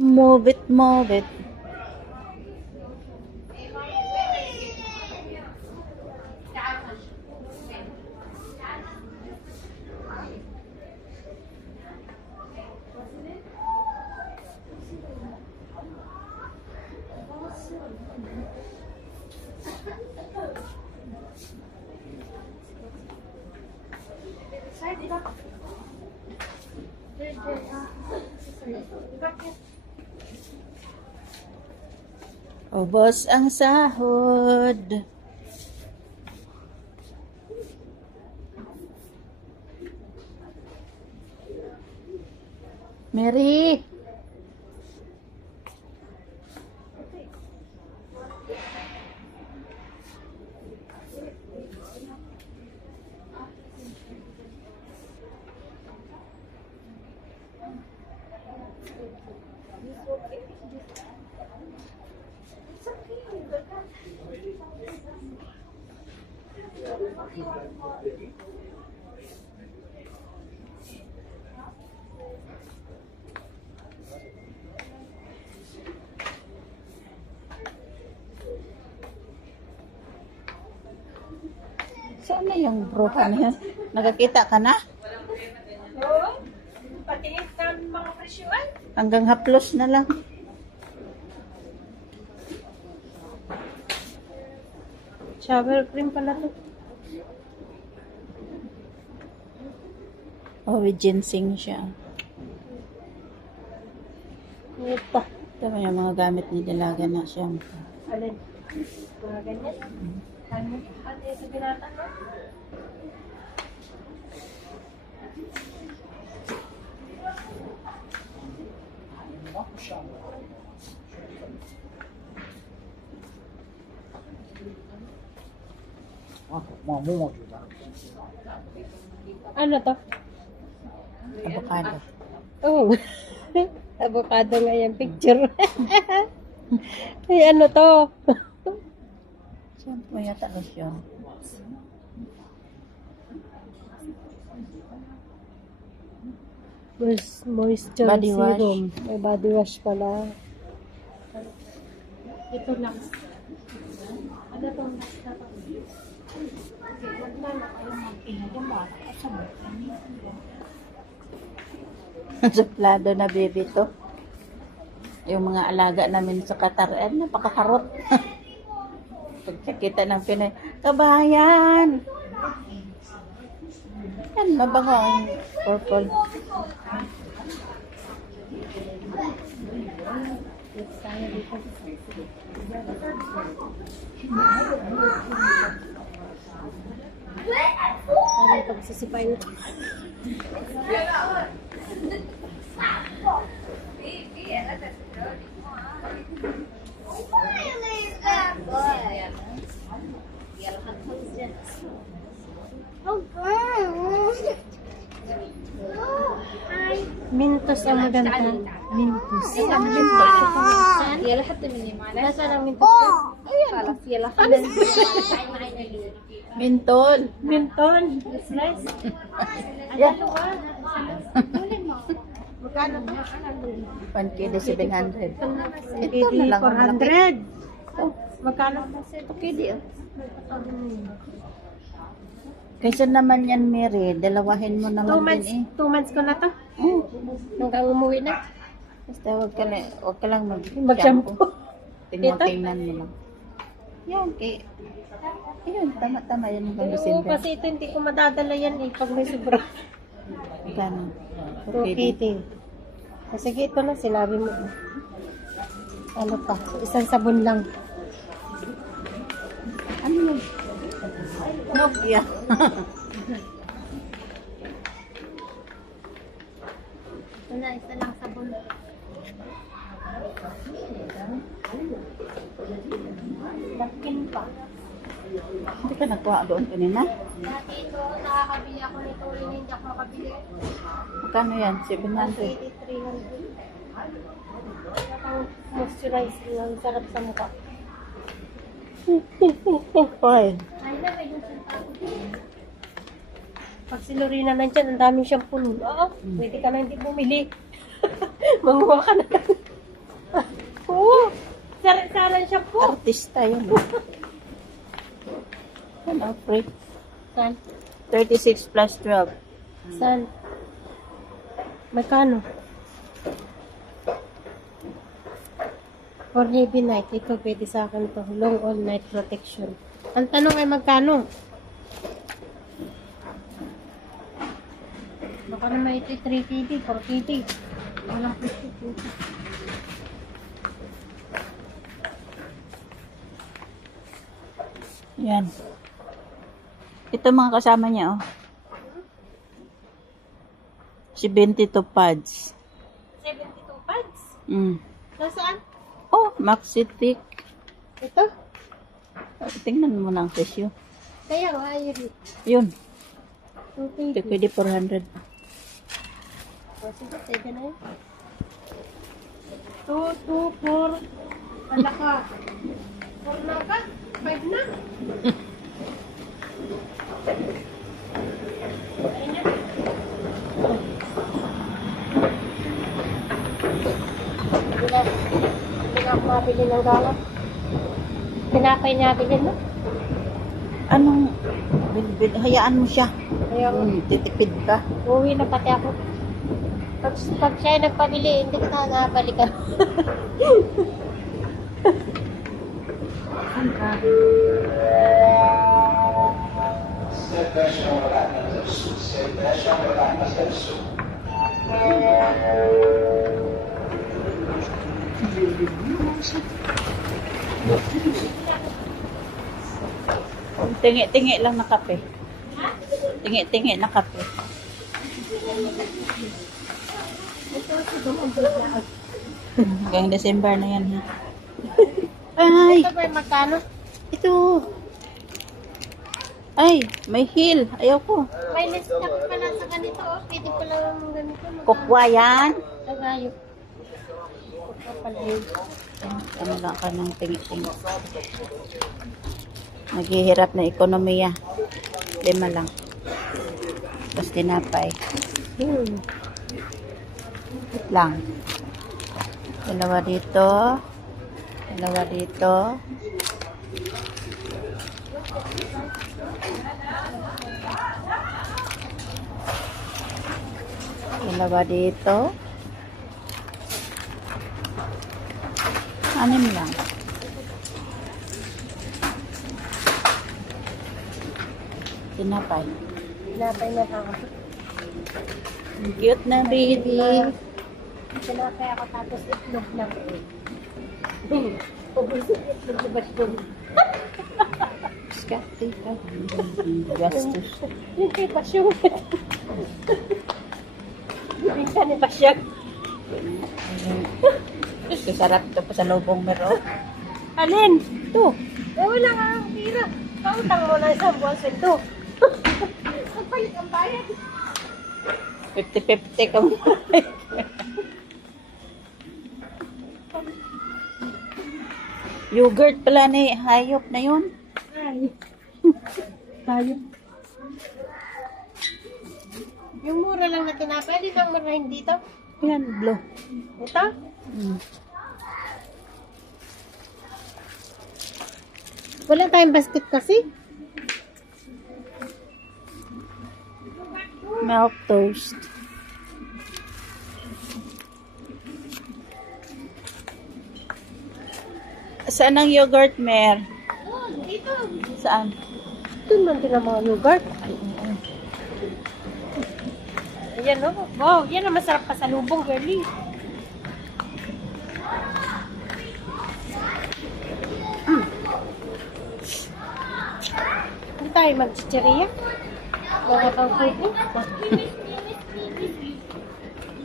Move it, move it. Ubos ang sahod. Mary. Saan na yung broka na yan? Nagkakita ka na? Oo. Patingin ka ng mga presyuan. Hanggang haplos na lang. Shower cream pala to. Oh, with ginseng siya. Ito. Ito mo yung mga gamit ni Dalaga na shampoo. Alin? Mga ganyan. Ano? Ano yung sa binata, no? Ano to? Avocado. Oh. Avocado nga yung picture. Ay, ano to? Shampoo yata lotion. Moisture Body wash. serum. May body wash pala. Ito lang. Ano to? Suplado na baby to. Yung mga alaga namin sa Qatar, napakakarot. Pagkakita ng Pinay, kabayan! Yan, mabango ang purple. Ano pagsisipay nito? Mintos ang maganda. Mintos. يلا حتى مني معلش Nasaan ang mintos? خلاص يلا خلينا تعي معي نقول Mentol! Minton. Slice. Yeah. Magkano to? 1 kilo, 700. Ito Ito na lang ang malaki. 400. Oh, magkano? Okay, di oh. Kaysa naman yan, Mary, dalawahin mo 2 naman months. din 2 months ko na to. Nung kang umuwi na. Basta wag ka lang Mag-shampoo. Tingnan mo lang. Yan, ayun, tama-tama yan hanggang Oo, December. kasi ito hindi ko madadala yan eh. Pag may sobra. Gano'n? 280. Sige, ito na. Sinabi mo. Ano pa? Isang sabon lang. Ano yun? Nokia. ito na isa lang sabon Dakin pa. Hindi ka nagkuha doon kanina? dati ito nakakabili ako nito hindi ako makabili Magkano yan? 700. 300. Ang moisturize lang. Sarap sa mukha. Oil. ay na may dun sa Pag si Lorena nandyan, ang daming shampoo nun. Oo, pwede ka na hindi bumili. Manguha ka na. Sari-saran siya po. Artista yan. Ano, free? Saan? 36 plus 12. Saan? Magkano? For Navy Night, ito pwede sa akin to. Long all night protection. Ang tanong ay magkano? Baka naman ito 3 KD, 4 KD. Walang prescription. Yan. Ito mga kasama niya, oh. 72 pads. 72 pads? Mm. Nasaan? Oh, maxi thick. Ito? Tingnan mo na ang presyo. Kaya nga, yun. Yun. 2 Ito KD. pwede 400. O, sige, pwede na yun. 2, 2, 4. Wala ka. 4 na ka? 5 na? Hindi na ako mabili ng galang. Tinapay natin yun, no? Anong, hayaan mo siya. Kaya Titipid ka. uwi na pati ako. Pag siya ay nagpabili, hindi kita nakabalikan. Tingi-tingi lang na kape. Tingi-tingi na kape. Hanggang December na yan, ha? Ay! Ito ba yung magkano? Ito! Ay! May heel! Ayaw ko. May list na pala sa ganito, oh. Pwede pala ng ganito. Kukwa yan! Tagayo. Kukwa pala yun. Ano lang ka ng tingi-tingi. Naghihirap na ekonomiya. 5 lang. Tapos tinapay. Wait lang. 2 dito. 2 dito. Dalawa dito. 6 lang. Tinapay. Tinapay na ako. Cute na baby. Tinapay ako tapos itlog lang. Ubus yung itlog na basyon. Skate ka. Gastos. Yung kay basyon. Minsan ni basyon. Sarap ito pa sa lubong meron. Alin? Ito. Wala nga ang tira. Pautang mo na isang buwan sweldo. Magpalit ang bayad. 50-50 ka mo. Yogurt pala ni hayop na yun. Ay. Tayo. Yung mura lang na tinapay, di bang murahin dito? Yan, blue. Ito? Wala tayong basket kasi. Milk toast. Saan ang yogurt, Mer? Oh, dito. Saan? Ito man din ang mga yogurt. Ayan o. Oh. Wow, yan ang masarap pa sa lubong, girlie. Hindi tayo mag-chicheria. Mga kang kubo.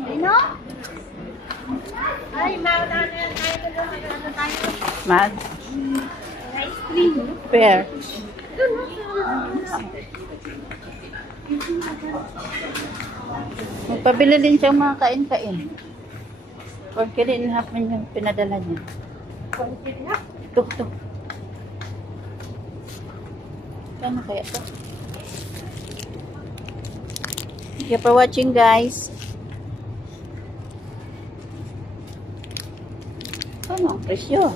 Ano? Ay, mauna na yan tayo. Ano tayo? Mag? Ice cream. Pear. Magpabili din siyang mga kain-kain. Porque din hapon yung pinadala niya. Ito, ito. Ano kaya ito? Thank you for watching, guys. Ano ang presyo?